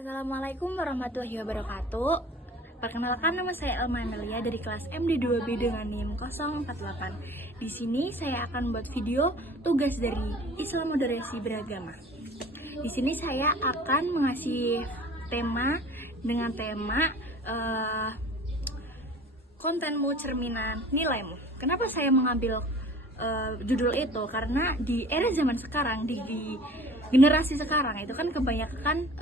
Assalamualaikum warahmatullahi wabarakatuh. Perkenalkan, nama saya Elma Amelia dari kelas MD2B dengan NIM 048. Di sini saya akan buat video tugas dari Islam Moderasi Beragama. Di sini saya akan mengasih tema dengan tema kontenmu cerminan nilaimu. Kenapa saya mengambil judul itu? Karena di era zaman sekarang, di generasi sekarang itu kan kebanyakan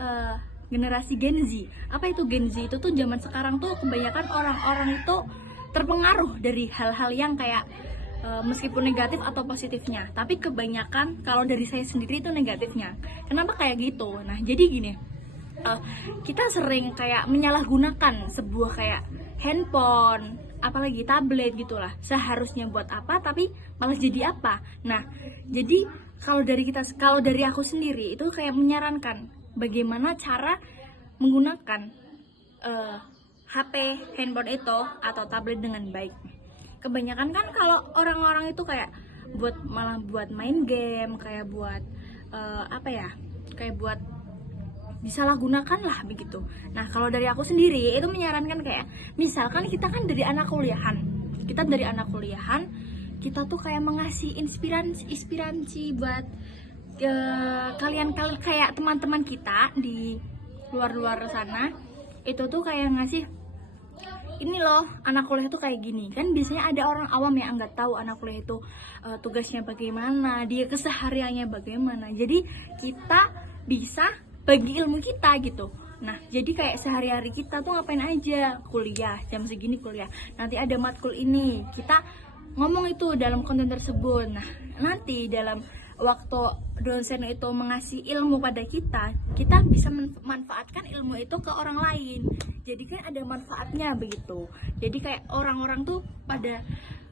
generasi Gen Z. Apa itu Gen Z? Itu tuh zaman sekarang tuh kebanyakan orang-orang itu terpengaruh dari hal-hal yang kayak meskipun negatif atau positifnya, tapi kebanyakan kalau dari saya sendiri itu negatifnya. Kenapa kayak gitu? Nah, jadi gini, kita sering kayak menyalahgunakan sebuah kayak handphone, apalagi tablet gitulah, seharusnya buat apa tapi malah jadi apa. Nah, jadi kalau dari aku sendiri itu kayak menyarankan bagaimana cara menggunakan HP, handphone itu atau tablet dengan baik. Kebanyakan kan kalau orang-orang itu kayak malah buat main game, kayak buat kayak buat disalahgunakan lah begitu. Nah, kalau dari aku sendiri itu menyarankan kayak misalkan kita dari anak kuliahan, kita tuh kayak mengasih inspirasi buat kalian kayak teman-teman kita di luar sana. Itu tuh kayak ngasih, ini loh anak kuliah tuh kayak gini. Kan biasanya ada orang awam yang nggak tahu anak kuliah itu tugasnya bagaimana, dia kesehariannya bagaimana. Jadi kita bisa bagi ilmu kita gitu. Nah, jadi kayak sehari-hari kita tuh ngapain aja, kuliah, jam segini kuliah, nanti ada matkul ini, kita ngomong itu dalam konten tersebut. Nah, nanti dalam waktu dosen itu mengasih ilmu pada kita bisa memanfaatkan ilmu itu ke orang lain. Jadi kan ada manfaatnya begitu. Jadi kayak orang-orang tuh pada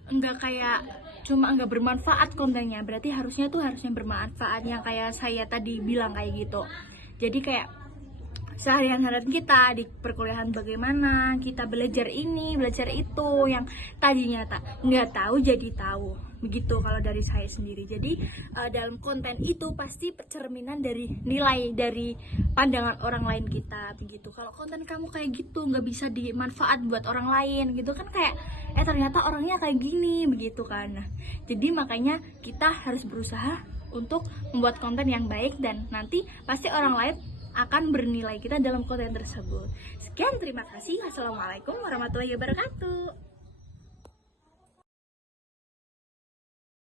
enggak kayak cuma enggak bermanfaat kontennya, berarti harusnya bermanfaat, yang kayak saya tadi bilang kayak gitu. Jadi kayak seharian-harian kita di perkuliahan bagaimana kita belajar ini, belajar itu, yang tadinya nggak tahu jadi tahu begitu kalau dari saya sendiri. Jadi dalam konten itu pasti cerminan dari nilai, dari pandangan orang lain kita begitu. Kalau konten kamu kayak gitu nggak bisa dimanfaat buat orang lain gitu kan, kayak ternyata orangnya kayak gini begitu kan. Nah, jadi makanya kita harus berusaha untuk membuat konten yang baik, dan nanti pasti orang lain akan bernilai kita dalam konten tersebut. Sekian, terima kasih. Wassalamualaikum warahmatullahi wabarakatuh.